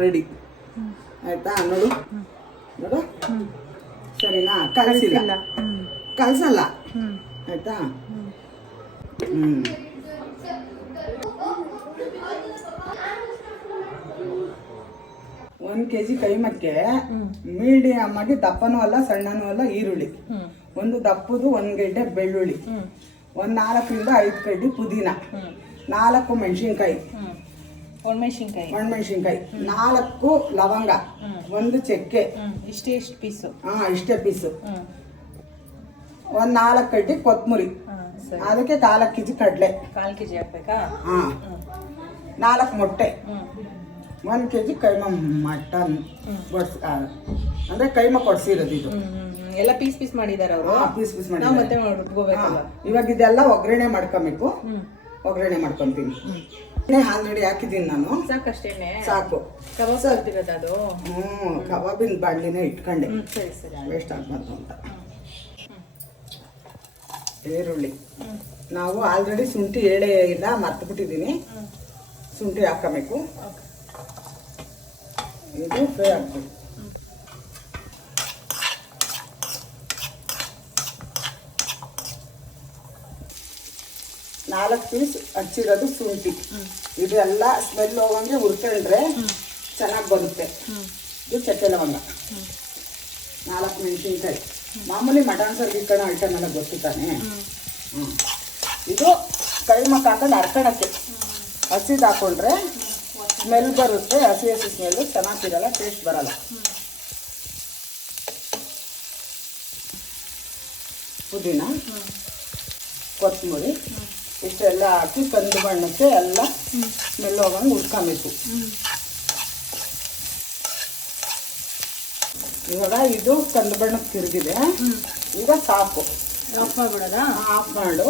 Ready ಆಯ್ತಾ? ನೋಡು. ನೋಡು. ಸರಿನಾ? ಕಲ್ಸಿಲ್ಲ. ಕಲ್ಸಲ್ಲ. ಆಯ್ತಾ? ಹ್ಮ್. ಒಂದ್ ಕೆಜಿ ಕೈಮಕ್ಕೆ ಮೀಡಿಯಮ್ ಆಗಿ ದಪ್ಪನೂ ಅಲ್ಲ ಸಣ್ಣನೂ ಅಲ್ಲ ಈರುಳ್ಳಿ. ಒಂದು ದಪ್ಪದು ಒಂದ್ ಗೆಡ್ಡೆ ಬೆಳ್ಳುಳ್ಳಿ. ಒಂದು ನಾಲ್ಕರಿಂದ ಐದು ಕಡ್ಡಿ ಪುದೀನ. ನಾಲ್ಕು ಮೆಣಸಿನ್ಕಾಯಿ. ಒಣಮೆಣಸಿನ್ಕಾಯಿ ಒಣಮೆಣಸಿನ್ಕಾಯಿ ನಾಲ್ಕು ಲವಂಗ. ಒಂದು ಚಕ್ಕೆ. ಇಷ್ಟೇ ಇಷ್ಟು ಪೀಸು. ಹಾ ಇಷ್ಟೇ ಪೀಸು. ಒಂದ್ ನಾಲ್ಕು ಕಡ್ಡಿ ಕೊತ್ತಂಬರಿ ಅದಕ್ಕೆ ನಾಲ್ಕು ಕೆಜಿ ಕಡಲೆ. ಕಾಲು ಕೆಜಿ ಹಾಕ್ಬೇಕಾ? ಹಾ. ನಾಲ್ಕು ಮೊಟ್ಟೆ. ಒಂದು ಕೆಜಿ ಕೈಮ ಮಟನ್. ಬಡ್ಸ್ ಆ, ಅಂದ್ರೆ ಕೈಮ ಕೊಡ್ಸಿರೋದು ಇದು. ಎಲ್ಲ ಪೀಸ್ ಪೀಸ್ ಮಾಡಿದಾರ ಅವರು? ಪೀಸ್ ಪೀಸ್ ಮಾಡಿ ಮತ್ತೆ ಇವಾಗ. ಇದೆಲ್ಲ ಒಗ್ಗರಣೆ ಮಾಡ್ಕೊಬೇಕು. ಒಗ್ಗರಣೆ ಮಾಡ್ಕೊಂತೀನಿ. ಆಲ್ರೆಡಿ ಹಾಕಿದ್ದೀನಿ ನಾನು. ಸಾಕಷ್ಟೇನೆ? ಸಾಕು. ಕಬಾಬ್ ಬರ್ತಿರೋದು ಅದು? ಹ್ಮ್ ಕಬಾಬಿನ ಬಾಡ್ಲಿನ ಇಟ್ಕೊಂಡೆ. ಸರಿ ಸರಿ. ವೇಸ್ಟ್ ಆಗ್ಬಾರ್ದು ಅಂತ. ಈರುಳ್ಳಿ. ನಾವು ಆಲ್ರೆಡಿ ಶುಂಠಿ ಹೇಳೇ ಇಲ್ಲ ಮರ್ತು ಬಿಟ್ಟಿದ್ದೀನಿ ಶುಂಠಿ ಹಾಕಬೇಕು ಇದು ಫ್ರೈ ಹಾಕ್ಬೇಕು ನಾಲ್ಕು ಪೀಸ್ ಹಚ್ಚಿರೋದು ಶುಂಠಿ ಇದೆಲ್ಲ ಸ್ಮೆಲ್ ಹೋಗಂಗೆ ಹುರ್ಕೊಂಡ್ರೆ ಚೆನ್ನಾಗಿ ಬರುತ್ತೆ. ಇದು ಚಕ್ಕೆ ಲವಂಗ ನಾಲ್ಕು ಮೆಣಸಿನ್ಕಾಯಿ. ಮಾಮೂಲಿ ಮಟನ್ ಸರ್ ಕಣ ಐಟಮ್ ಎಲ್ಲ ಗೊತ್ತು ತಾನೆ? ಇದು ಕೈಮಕ್ಕ ಹಾಕೊಂಡು ಅರ್ಕಣಕ್ಕೆ ಹಸಿದು ಹಾಕೊಂಡ್ರೆ ಸ್ಮೆಲ್ ಬರುತ್ತೆ, ಹಸಿ ಹಸಿ ಸ್ಮೆಲ್ ಚೆನ್ನಾಗಿರಲ್ಲ ಟೇಸ್ಟ್ ಬರಲ್ಲ. ಪುದೀನ, ಕೊತ್ತಂಬರಿ ಇಷ್ಟೆಲ್ಲ ಹಾಕಿ ಕಂದು ಬಣ್ಣಕ್ಕೆ ಎಲ್ಲ ಮೆಲ್ಲೋಗಂಗೆ ಉರ್ಕೊಬೇಕು ಇವಾಗ ಇದು ಕಂದು ಬಣ್ಣಕ್ಕೆ ತಿರುಗಿದೆ. ಈಗ ಸಾಕು. ಆಫ್ ಮಾಡ್ಬಿಡೋದ ಆಫ್ ಮಾಡು.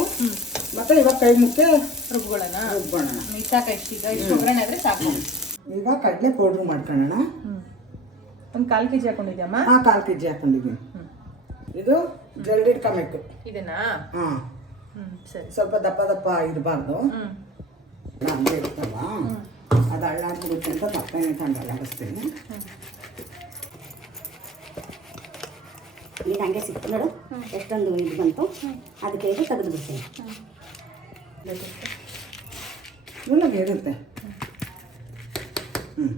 ಮತ್ತೆ ಇವಾಗ ಕೈ ಮುಕ್ಕೆ ರುಬ್ಬಿಕೊಳ್ಳೋಣ ರುಬ್ಬೋಣ ಸಾಕ ಇಷ್ಟು ಈಗ ಇಷ್ಟು ಒಗ್ಗರಣೆ ಆದರೆ ಸಾಕು. ಈಗ ಕಡಲೆ ಪೌಡ್ರ್ ಮಾಡ್ಕೊಳ್ಳೋಣ. ಒಂದು ಕಾಲು ಕೆಜಿ ಹಾಕೊಂಡಿದ್ಯಮ್ಮ? ಹಾಂ ಕಾಲು ಕೆ ಜಿ ಹಾಕೊಂಡಿದ್ದೀನಿ ಇದು ಜಲ್ದಿ ಇಟ್ಕೊಬೇಕು ಇದನ್ನ? ಹಾಂ. ಸ್ವಲ್ಪ ದಪ್ಪ ದಪ್ಪ ಇರಬಾರ್ದು. ಹಂಗೆ ಇರ್ತಲ್ಲ ಅದು ಹಳ್ಳಾಡ್ಬಿಡುತ್ತೆ ಅಂತ ದಪ್ಪ ತಂಡ ಹಳ್ಳಾಡಿಸ್ತೀನಿ ಈಗ ಹಂಗೆ ಸಿಕ್ತು ನೋಡು. ಎಷ್ಟೊಂದು ಇದು ಬಂತು. ಅದಕ್ಕೆ ಇದು ತೆಗೆದು ಬಿಡ್ತೀನಿ? ಒಳ್ಳೆ ಇರುತ್ತೆ ಹ್ಞೂ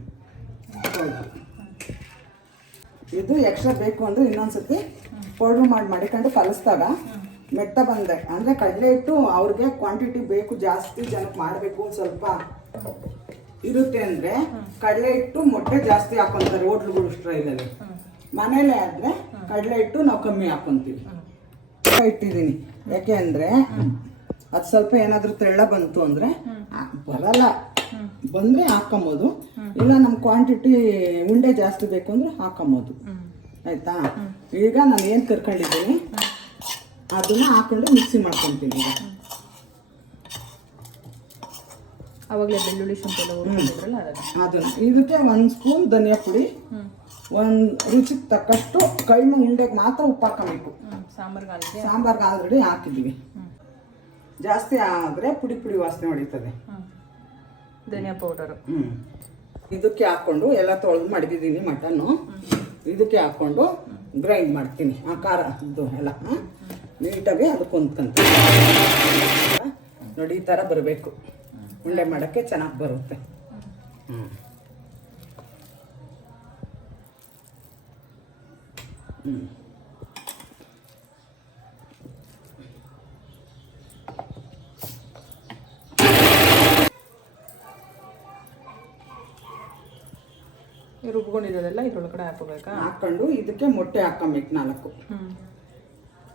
ಇದು ಎಕ್ಸ್ಟ್ರಾ ಬೇಕು ಅಂದ್ರೆ ಇನ್ನೊಂದ್ಸತಿ ಪೌಡ್ರ್ ಮಾಡಿ ಮಾಡಿಕೊಂಡು ಕಲಿಸ್ದಾಗ ಮೆತ್ತ ಬಂದೆ. ಅಂದರೆ ಕಡಲೆ ಹಿಟ್ಟು ಅವ್ರಿಗೆ ಕ್ವಾಂಟಿಟಿ ಬೇಕು ಜಾಸ್ತಿ ಜನಕ್ಕೆ ಮಾಡಬೇಕು ಸ್ವಲ್ಪ ಇರುತ್ತೆ ಅಂದರೆ ಕಡಲೆ ಹಿಟ್ಟು ಮೊಟ್ಟೆ ಜಾಸ್ತಿ ಹಾಕೊಂತಾರೆ ಹೋಟ್ಲುಗಳು ಸ್ಟ್ರೈಲಲ್ಲಿ ಮನೇಲೆ ಆದರೆ ಕಡಲೆ ಹಿಟ್ಟು ನಾವು ಕಮ್ಮಿ ಹಾಕೊಂತೀವಿ. ಇಟ್ಟಿದ್ದೀನಿ. ಯಾಕೆ ಅಂದರೆ ಅದು ಸ್ವಲ್ಪ ಏನಾದರೂ ತೆಳ್ಳ ಬಂತು ಅಂದರೆ ಬರಲ್ಲ. ಬಂದರೆ ಹಾಕೊಂಬೋದು ಇಲ್ಲ ನಮ್ಮ ಕ್ವಾಂಟಿಟಿ ಉಂಡೆ ಜಾಸ್ತಿ ಬೇಕು ಅಂದರೆ ಹಾಕೊಂಬೋದು ಆಯಿತಾ? ಈಗ ನಾನು ಏನು ಕರ್ಕೊಂಡಿದ್ದೀನಿ? ಅದನ್ನ ಹಾಕೊಂಡು ಮಿಕ್ಸಿ ಮಾಡ್ಕೊತೀನಿ ಈಗ. ಅವಾಗಲೇ ಬೆಳ್ಳುಳ್ಳಿ ಶುಂಠಿ ಅದನ್ನ. ಇದಕ್ಕೆ ಒಂದು ಸ್ಪೂನ್ ಧನಿಯಾ ಪುಡಿ ಒಂದ್ ರುಚಿಗೆ ತಕ್ಕಷ್ಟು ಕೈಮ ಉಂಡೆಗೆ ಮಾತ್ರ ಉಪ್ಪು ಹಾಕಬೇಕು ಸಾಂಬಾರ್ ಸಾಂಬಾರ್ಗೆ ಸಾಂಬಾರ್ಗೆ ಆಲ್ರೆಡಿ ಹಾಕಿದ್ದೀವಿ ಜಾಸ್ತಿ ಆದರೆ ಪುಡಿ ಪುಡಿ ವಾಸನೆ ಹೊಡಿತದೆ. ಧನಿಯಾ ಪೌಡರು. ಇದಕ್ಕೆ ಹಾಕ್ಕೊಂಡು ಎಲ್ಲ ತೊಳೆದು ಮಡಗಿದ್ದೀನಿ ಮಟನ್ನು. ಇದಕ್ಕೆ ಹಾಕ್ಕೊಂಡು ಗ್ರೈಂಡ್ ಮಾಡ್ತೀನಿ. ಆ ಖಾರ ಇದು ಎಲ್ಲ? ನೀಟಾಗಿ ಅದಕ್ಕೆ ಹೊಂದ್ಕೊಂತ ನೋಡಿ ಈ ಥರ ಬರಬೇಕು. ಉಂಡೆ ಮಾಡೋಕ್ಕೆ ಚೆನ್ನಾಗಿ ಬರುತ್ತೆ. ಹ್ಞೂ ಹ್ಞೂ ರುಬ್ಕೊಂಡಿರೋದೆಲ್ಲ ಇದ್ರೊಳಗಡೆ ಹಾಕೋಬೇಕಾ ಹಾಕ್ಕೊಂಡು ಇದಕ್ಕೆ ಮೊಟ್ಟೆ ಹಾಕೊಂಬೇಕು ನಾಲ್ಕು. ಹ್ಮ್.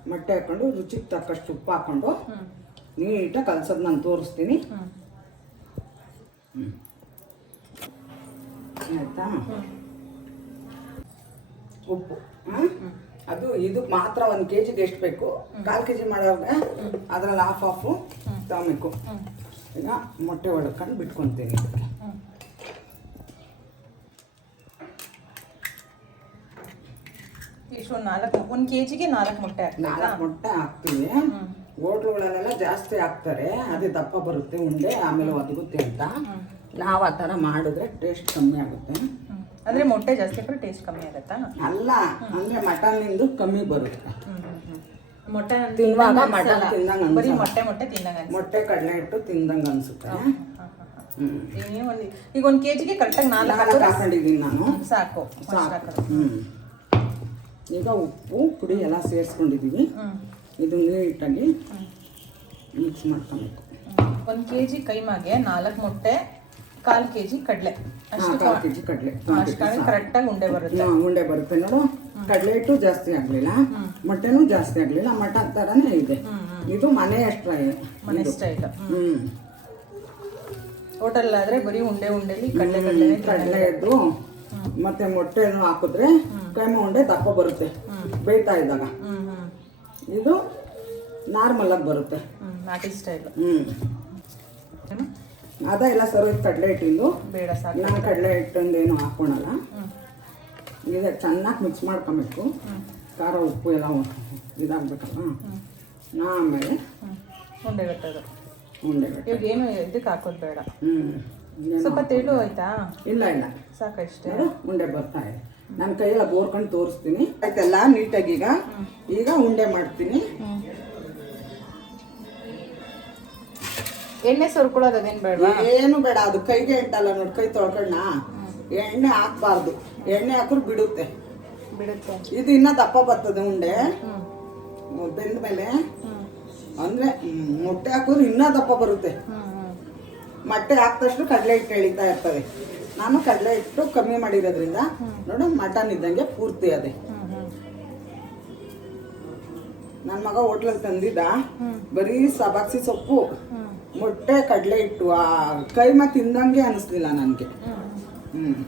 ಮೊಟ್ಟೆ ಹಾಕೊಂಡು ರುಚಿಗೆ ತಕ್ಕಷ್ಟು ಉಪ್ಪು ಹಾಕೊಂಡು ನೀಟಾಗಿ ಕಲ್ಸೋದು ನಾನು ತೋರಿಸ್ತೀನಿ. ಆಯಿತಾ? ಉಪ್ಪು. ಅದು ಇದಕ್ಕೆ ಮಾತ್ರ ಒಂದು ಕೆ ಜಿಗೆ ಎಷ್ಟು ಬೇಕು? ಕಾಲು ಕೆ ಜಿ ಮಾಡೋವಾಗ ಅದರಲ್ಲಿ ಹಾಫ್ ಹಾಫು ತಗೊಬೇಕು ಈಗ ಮೊಟ್ಟೆ ಒಳಕೊಂಡು ಬಿಟ್ಕೊತೀನಿ. ಒಂದು ನಾಲ್ಕು ಒಂದು ಕೆ ಜಿಗೆ ನಾಲ್ಕು ಮೊಟ್ಟೆ ನಾಲ್ಕು ಮೊಟ್ಟೆ ಹಾಕ್ತೀವಿ ಹೋಟ್ಲುಗಳಲ್ಲೆಲ್ಲ ಜಾಸ್ತಿ ಹಾಕ್ತಾರೆ. ಅದೇ ದಪ್ಪ ಬರುತ್ತೆ ಉಂಡೆ ಆಮೇಲೆ ಒದಗುತ್ತೆ ಅಂತ. ನಾವು ಆ ಥರ ಮಾಡಿದ್ರೆ ಟೇಸ್ಟ್ ಕಮ್ಮಿ ಆಗುತ್ತೆ. ಅಂದ್ರೆ ಮೊಟ್ಟೆ ಜಾಸ್ತಿ ಹಾಕಿದ್ರೆ ಟೇಸ್ಟ್ ಕಮ್ಮಿ ಆಗುತ್ತಾ? ಅಲ್ಲ ಅಂದರೆ ಮಟನ್ನಿಂದು ಕಮ್ಮಿ ಬರುತ್ತೆ. ಮೊಟ್ಟೆ ತಿನ್ನುವಾಗ ಮಟನ್ ತಿಂದಂಗೆ ಬರೀ ಮೊಟ್ಟೆ ಮೊಟ್ಟೆ ತಿನ್ನಂಗ ಮೊಟ್ಟೆ ಕಡಲೆ ಇಟ್ಟು ತಿಂದಂಗೆ ಅನ್ಸುತ್ತೆ. ಈಗ ಒಂದು ಕೆಜಿಗೆ ಕರೆಕ್ಟಾಗಿ ನಾಲ್ಕು ಹಾಕೊಂಡಿದ್ದೀನಿ ನಾನು. ಸಾಕು. ಸಾಕು. ಹ್ಞೂ ಈಗ ಉಪ್ಪು ಪುಡಿ ಎಲ್ಲ ಸೇರಿಸ್ಕೊಂಡಿದ್ದೀವಿ ಇದು ನೀಟಾಗಿ ಮಿಕ್ಸ್ ಮಾಡ್ಕೊಬೇಕು. ಒಂದು ಕೆ ಜಿ ಕೈಮಾಗೆ ನಾಲ್ಕು ಮೊಟ್ಟೆ ಕಾಲು ಕೆ ಜಿ ಕಡಲೆ ಕಾಲು ಕೆ ಜಿ ಕಡಲೆ. ಅಷ್ಟು ಕರೆಕ್ಟಾಗಿ ಉಂಡೆ ಬರುತ್ತೆ. ಉಂಡೆ ಬರುತ್ತೆ ನೋಡು. ಕಡಲೆ ಹಿಟ್ಟು ಜಾಸ್ತಿ ಆಗಲಿಲ್ಲ. ಮೊಟ್ಟೆನೂ ಜಾಸ್ತಿ ಆಗಲಿಲ್ಲ. ಮಟನ್ ಥರನೇ ಇದೆ. ಇದು ಮನೆ ಅಷ್ಟು. ಮನೆ ಸ್ಟೈಲ್. ಹ್ಞೂ ಹೋಟೆಲ್ ಆದ್ರೆ ಬರೀ ಉಂಡೆ ಉಂಡೆಲಿ ಕಡಲೆ ಕಡಲೆ ಕಡಲೆ ಮತ್ತೆ ಮೊಟ್ಟೆನೂ ಹಾಕಿದ್ರೆ ಕೈಮ ಉಂಡೆ ದಪ್ಪ ಬರುತ್ತೆ. ಬೇಯ್ತಾ ಇದ್ದಾಗ. ಇದು ನಾರ್ಮಲ್ ಆಗಿ ಬರುತ್ತೆ. ನಾಟಿ ಸ್ಟೈಲ್ ಹ್ಞೂ ಅದ ಎಲ್ಲ ಸರ್ ಕಡಲೆ ಹಿಟ್ಟಿಂದು. ಬೇಡ ನಾನು ಕಡಲೆ ಹಿಟ್ಟೊಂದು ಹಾಕೊಳಲ್ಲ. ಹಾಕ್ಕೊಳಲ್ಲ ಇದೆ ಚೆನ್ನಾಗಿ ಮಿಕ್ಸ್ ಮಾಡ್ಕೊಬೇಕು. ಖಾರ ಉಪ್ಪು ಎಲ್ಲ ಇದಾಗಬೇಕಲ್ಲ. ಆಮೇಲೆ ಉಂಡೆ ಕಟ್ಟೋದು ಉಂಡೆ ಇವಾಗ ಏನು ಇದಕ್ಕೆ ಹಾಕೋದು ಬೇಡ. ಹ್ಞೂ ಸ್ವಲ್ಪ ತೆಳು ಆಯ್ತಾ? ಇಲ್ಲ ಇಲ್ಲ. ಸಾಕಷ್ಟೇ. ಉಂಡೆ ಬರ್ತಾ ಇದೆ. ನನ್ನ ಕೈಯೆಲ್ಲ ಬೋರ್ಕೊಂಡು ತೋರಿಸ್ತೀನಿ. ಆಯ್ತಲ್ಲ ನೀಟಾಗಿ ಈಗ? ಈಗ ಉಂಡೆ ಮಾಡ್ತೀನಿ. ಎಣ್ಣೆ ಸುರ್ಕೊಳ್ಳೋದು ಅದೇನು ಬೇಡ ಏನು ಬೇಡ ಅದು ಕೈಗೆ ಎಂಟಲ್ಲ ನೋಡಿ ಕೈ ತೊಳ್ಕೊಂಡ ಎಣ್ಣೆ ಹಾಕ್ಬಾರ್ದು. ಎಣ್ಣೆ ಹಾಕಿದ್ರೆ ಬಿಡುತ್ತೆ. ಬಿಡುತ್ತೆ. ಇದು ಇನ್ನ ದಪ್ಪ ಬರ್ತದೆ ಉಂಡೆ. ಬೆಂದ ಮೇಲೆ ಅಂದ್ರೆ ಮೊಟ್ಟೆ ಹಾಕಿದ್ರೆ ಇನ್ನೂ ದಪ್ಪ ಬರುತ್ತೆ. ಹ್ಮ್ ಹ್ಮ್ ತಕ್ಷಣ ಕಡಲೆ ಹಿಟ್ಟು ಎಳಿತಾ ಇರ್ತದೆ ನಾನು ಕಡಲೆ ಹಿಟ್ಟು ಕಮ್ಮಿ ಮಾಡಿರೋದ್ರಿಂದ ನೋಡು ಮಟನ್ ಇದ್ದಂಗೆ ಪೂರ್ತಿ ಅದೇ. ನನ್ನ ಮಗ ಹೋಟ್ಲಲ್ಲಿ ತಂದಿದ್ದ. ಬರೀ ಸಬಾಕ್ಸಿ ಸೊಪ್ಪು, ಮೊಟ್ಟೆ, ಕಡಲೆ ಹಿಟ್ಟು, ಆ ಕೈಮ ತಿಂದಂಗೆ ಅನಿಸ್ಲಿಲ್ಲ ನನಗೆ. ಹ್ಮ್.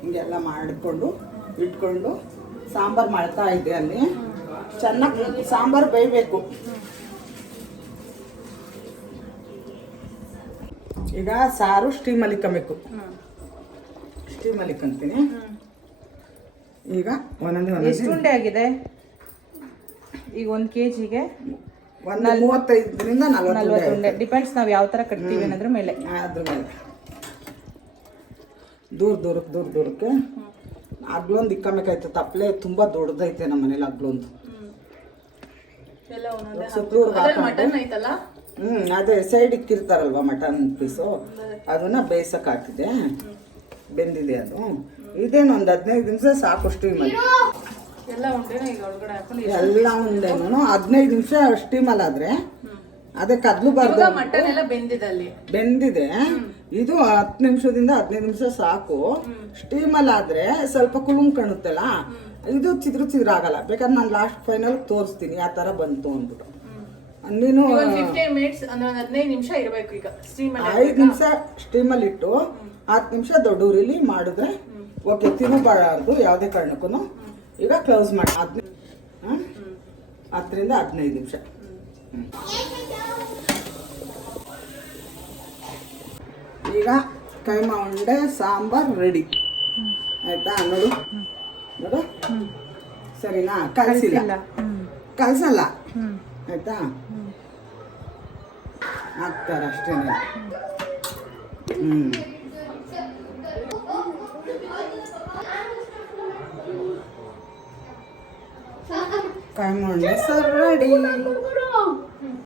ಹಿಂಗೆಲ್ಲ ಮಾಡಿಕೊಂಡು, ಇಟ್ಕೊಂಡು ಸಾಂಬಾರು ಮಾಡ್ತಾ ಇದ್ದೆ ಅಲ್ಲಿ. ಚೆನ್ನಾಗಿ ಸಾಂಬಾರು ಬೇಯಬೇಕು. ಈಗ ಸಾರು ಸ್ಟೀಮ್ ಅಲ್ಲಿ ಹ್ಮ್ ಸ್ಟೀಮ್ ಅಲ್ಲಿ ಕಂತೀನಿ ಈಗ ಒಂದೊಂದು ಎಷ್ಟು ಉಂಡೆ ಆಗಿದೆ? ಈಗ ಒಂದು ಕೆ ಜಿಗೆ ಒಂದು ಮೂವತ್ತೈದರಿಂದ ನಲ್ವತ್ತು ನಲ್ವತ್ತು ಉಂಡೆ. ಡಿಪೆಂಡ್ಸ್ ನಾವು ಯಾವ ಥರ ಕಟ್ತೀವಿ ಅನ್ನೋದ್ರ ಮೇಲೆ. ಅದ್ರ ಮೇಲೆ. ದೂರ ದೂರಕ್ಕೆ ದೂರ ದೂರಕ್ಕೆ. ಅಗ್ಲೊಂದು ಇಕ್ಕಬೇಕಾಯ್ತು. ತಪ್ಪಲೆ ತುಂಬ ದೊಡ್ಡದೈತೆ ನಮ್ಮ ಮನೇಲಿ ಅಗ್ಲೊಂದು ಸುತ್ತೂರು ಹ್ಞೂ ಅದೇ ಸೈಡ್ ಇಕ್ಕಿರ್ತಾರಲ್ವ ಮಟನ್ ಪೀಸು ಅದನ್ನ ಬೇಯಿಸಕ್ಕೆ ಹಾಕಿದೆ. ಬೆಂದಿದೆ ಅದು. ಇದೇನು ಒಂದು ಹದಿನೈದು ನಿಮಿಷ ಸಾಕು ಸ್ಟೀಮಲ್ಲಿ ಎಲ್ಲ ಉಂಡೆನ ಒಂದೇನು ಹದಿನೈದು ನಿಮಿಷ ಸ್ಟೀಮಲ್ಲಿ ಆದ್ರೆ ಅದೇ ಕದ್ಲುಬಾರ್ದು ಬೆಂದಿದೆ ಇದು ಹತ್ತು ನಿಮಿಷದಿಂದ ಹದಿನೈದು ನಿಮಿಷ ಸಾಕು. ಸ್ಟೀಮಲ್ಲಿ ಆದ್ರೆ ಸ್ವಲ್ಪ ಕುಲುಮ್ ಕಾಣುತ್ತಲ್ಲ? ಇದು ಚಿದ್ರು ಚಿದ್ರ ಆಗಲ್ಲ ಬೇಕಾದ್ರೆ ನಾನು ಲಾಸ್ಟ್ ಫೈನಲ್ ತೋರಿಸ್ತೀನಿ. ಆ ಥರ ಬಂತು ಅಂದ್ಬಿಟ್ಟು. ನೀನು ಫಿಫ್ಟೀನ್ ಮಿನಿಟ್ಸ್ ಅಂದ್ರೆ ಒಂದು ಹದಿನೈದು ನಿಮಿಷ ಇರಬೇಕು ಈಗ. ಸ್ಟೀಮ್ ಐದು ನಿಮಿಷ ಸ್ಟೀಮಲ್ಲಿ ಇಟ್ಟು ಹತ್ತು ನಿಮಿಷ ದೊಡ್ಡ ಉರಿಲಿ ಮಾಡಿದ್ರೆ ಓಕೆ ತಿನ್ನಬಾರ್ದು ಯಾವುದೇ ಕಾರಣಕ್ಕೂ. ಈಗ ಕ್ಲೋಸ್ ಮಾಡಿ ಹದಿನೈದು ಹತ್ತರಿಂದ ಹದಿನೈದು ನಿಮಿಷ. ಈಗ ಕೈಮಾ ಉಂಡೆ ಸಾಂಬಾರ್ ರೆಡಿ ಆಯ್ತಾ? ನೋಡು. ನೋಡು. ಸರಿನಾ? ಕಲಸಿಲ್ಲ. ಕಲಸಲ್ಲ. ಆಯ್ತಾ? ಹಾಕ್ತಾರ ಅಷ್ಟೇನೆ. ಹ್ಮ್. ಕೈಮಾ ಉಂಡೆ ಸರ್ ರೆಡಿ